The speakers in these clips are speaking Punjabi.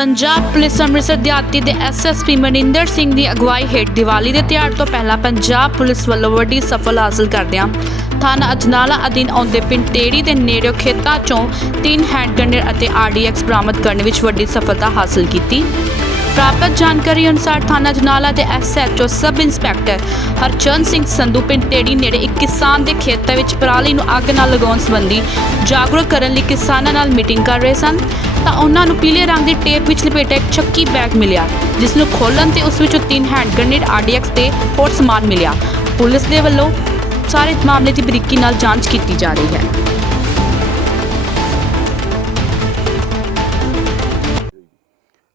ਪੰਜਾਬ ਪੁਲਿਸ ਅੰਮ੍ਰਿਤਸਰ ਦਿਹਾਤੀ ਦੇ ਐਸਐਸਪੀ ਮਨਿੰਦਰ ਸਿੰਘ ਦੀ ਅਗਵਾਈ ਹੇਠ ਦੀਵਾਲੀ ਦੇ ਤਿਉਹਾਰ ਤੋਂ ਪਹਿਲਾਂ ਪੰਜਾਬ ਪੁਲਿਸ ਵੱਲੋਂ ਵੱਡੀ ਸਫਲ ਹਾਸਲ ਕਰਦਿਆਂ ਥਾਣਾ ਅਜਨਾਲਾ ਅਧੀਨ ਆਉਂਦੇ ਪਿੰਡ ਟੇੜੀ ਦੇ ਨੇੜਿਓ ਖੇਤਾਂ ਚੋਂ ਤਿੰਨ ਹੈਂਡ ਗ੍ਰਨੇਡ ਅਤੇ ਆਰਡੀਐਕਸ ਬਰਾਮਦ ਕਰਨ ਵਿੱਚ ਵੱਡੀ ਸਫਲਤਾ ਹਾਸਲ ਕੀਤੀ। ਪ੍ਰਾਪਤ ਜਾਣਕਾਰੀ ਅਨੁਸਾਰ ਥਾਣਾ ਜਨਾਲਾ ਦੇ SHO sub inspector Harcharan Singh Sandhu ਪਿੰਡ ਟੇੜੀ ਨੇੜੇ ਇੱਕ ਕਿਸਾਨ ਦੇ ਖੇਤਾਂ ਵਿੱਚ ਪਰਾਲੀ ਨੂੰ ਅੱਗ ਨਾਲ ਲਗਾਉਣ ਸੰਬੰਧੀ ਜਾਗਰੂਕ ਕਰਨ ਲਈ ਕਿਸਾਨਾਂ ਨਾਲ ਮੀਟਿੰਗ ਕਰ ਰਹੇ ਸਨ, ਤਾਂ ਉਹਨਾਂ ਨੂੰ ਪੀਲੇ ਰੰਗ ਦੀ ਟੇਪ ਵਿੱਚ ਲਪੇਟਿਆ ਇੱਕ ਚੱਕੀ ਬੈਗ ਮਿਲਿਆ, ਜਿਸ ਨੂੰ ਖੋਲਣ ਤੇ ਉਸ ਵਿੱਚੋਂ ਤਿੰਨ ਹੈਂਡ ਗ੍ਰਨੇਡ ਆਰਡੀਐਕਸ ਤੇ ਹੋਰ ਸਮਾਨ ਮਿਲਿਆ। ਪੁਲਿਸ ਦੇ ਵੱਲੋਂ ਸਾਰੇ ਮਾਮਲੇ ਦੀ ਬਰੀਕੀ ਨਾਲ ਜਾਂਚ ਕੀਤੀ ਜਾ ਰਹੀ ਹੈ।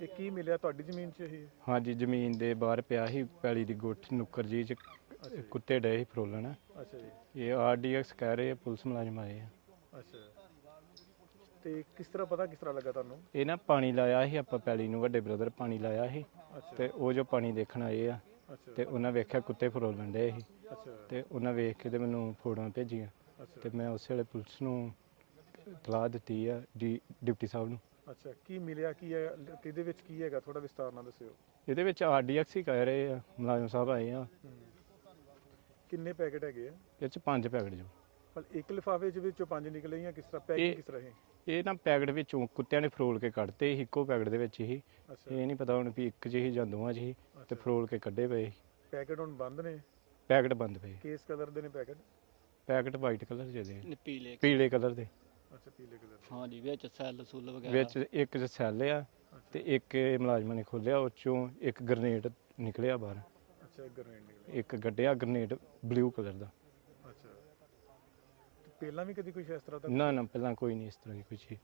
ਇਹ ਕੀ ਮਿਲਿਆ ਤੁਹਾਡੀ ਜ਼ਮੀਨ 'ਚ ਇਹ? ਹਾਂਜੀ ਜ਼ਮੀਨ ਦੇ ਬਾਹਰ ਪਿਆ ਸੀ ਪੈਲੀ ਦੀ ਗੁੱਠ ਨੁੱਕਰ ਜੀ ਚ ਕੁੱਤੇ ਡਏ ਸੀ ਫਰੋਲਣ। ਅੱਛਾ ਜੀ। ਇਹ ਆਰਡੀਐਕਸ ਕਹਿ ਰਹੇ ਆ ਪੁਲਿਸ ਮੁਲਾਜ਼ਮ ਆਏ ਆ। ਅੱਛਾ। ਤੇ ਕਿਸ ਤਰ੍ਹਾਂ ਪਤਾ ਕਿਸ ਤਰ੍ਹਾਂ ਲੱਗਾ ਤੁਹਾਨੂੰ? ਇਹ ਨਾ ਪਾਣੀ ਲਾਇਆ ਸੀ ਆਪਾਂ ਪੈਲੀ ਨੂੰ ਵੱਡੇ ਬ੍ਰਦਰ ਪਾਣੀ ਲਾਇਆ ਸੀ। ਅੱਛਾ। ਤੇ ਉਹ ਜੋ ਪਾਣੀ ਦੇਖਣ ਆਏ ਆ ਅੱਛਾ। ਤੇ ਉਹਨਾਂ ਵੇਖਿਆ ਕੁੱਤੇ ਫਰੋਲਣ ਡਏ ਸੀ। ਅੱਛਾ। ਤੇ ਉਹਨਾਂ ਵੇਖ ਕੇ ਤੇ ਮੈਨੂੰ ਫੋਟੋਆਂ ਭੇਜੀਆਂ। ਅੱਛਾ। ਤੇ ਮੈਂ ਉਸੇ ਵੇਲੇ ਪੁਲਿਸ ਨੂੰ ਇਤਲਾਹ ਦਿੱਤੀ ਆ ਡੀ ਡਿਪਟੀ ਸਾਹਿਬ ਨੂੰ। ਅੱਛਾ ਕੀ ਮਿਲਿਆ? ਕੀ ਹੈ? ਕਿਹਦੇ ਵਿੱਚ ਕੀ ਹੈਗਾ? ਥੋੜਾ ਵਿਸਤਾਰ ਨਾਲ ਦੱਸਿਓ। ਇਹਦੇ ਵਿੱਚ ਆਰਡੀਐਕਸ ਹੀ ਕਹਿ ਰਹੇ ਆ ਮੁਲਾਜ਼ਮ ਸਾਹਿਬ ਆਏ ਆ। ਕਿੰਨੇ ਪੈਕੇਟ ਹੈਗੇ ਆ? ਇਹ ਚ ਪੰਜ ਪੈਕਟ ਜੋ। ਪਰ ਇੱਕ ਲਿਫਾਫੇ ਚ ਵਿੱਚੋਂ ਪੰਜ ਨਿਕਲੇ ਜਾਂ ਕਿਸ ਤਰ੍ਹਾਂ? ਪੈਕਿੰਗ ਕਿਸ ਤਰ੍ਹਾਂ ਹੈ ਇਹ ਨਾ ਪੈਕਟ ਵਿੱਚੋਂ ਕੁੱਤਿਆਂ ਨੇ ਫਰੋਲ ਕੇ ਕੱਢਤੇ ਇੱਕੋ ਪੈਕਟ ਦੇ ਵਿੱਚ ਹੀ ਇਹ ਨਹੀਂ ਪਤਾ ਹੁਣ ਵੀ ਇੱਕ 'ਚ ਹੀ ਜਾਂ ਦੋਵਾਂ 'ਚ ਹੀ ਤੇ। ਫਰੋਲ ਕੇ ਕੱਢੇ ਪਏ। ਪੈਕੇਟ ਹੁਣ ਬੰਦ ਨੇ? ਪੈਕਟ ਬੰਦ ਪਏ। ਕੇਸ ਕਲਰ ਦੇ ਨੇ ਪੈਕੇਟ? ਪੈਕਟ ਵਾਈਟ ਕਲਰ ਦੇ ਦੇ ਪੀਲੇ ਪੀਲੇ ਕਲਰ ਦੇ। ਅੱਛਾ ਪੀਲੇ ਕਲਰ ਦੇ। ਹਾਂਜੀ ਵਿੱਚ ਸੈੱਲ ਸੁੱਲ ਵਗੈਰਾ। ਵਿੱਚ ਇੱਕ 'ਚ ਸੈੱਲ ਆ ਤੇ ਇੱਕ ਇਹ ਮੁਲਾਜ਼ਮਾਂ ਨੇ ਖੋਲਿਆ ਉਹ ਚੋਂ ਇੱਕ ਗ੍ਰਨੇਡ ਨਿਕਲਿਆ ਬਾਹਰ। ਅੱਛਾ ਗ੍ਰਨੇਡ ਨਿਕਲੇ ਇੱਕ ਗੱਡਿਆ ਗ੍ਰਨੇਡ ਬਲੂ ਕਲਰ ਦਾ। ਅੱਛਾ। ਤੇ ਪਹਿਲਾਂ ਵੀ ਕਦੀ ਕੁਝ ਇਸ ਤਰ੍ਹਾਂ ਦਾ ਨਾ ਨਾ ਪਹਿਲਾਂ ਕੋਈ ਨਹੀਂ ਇਸ ਤਰ੍ਹਾਂ ਦੀ ਕੋਈ ਚੀਜ਼।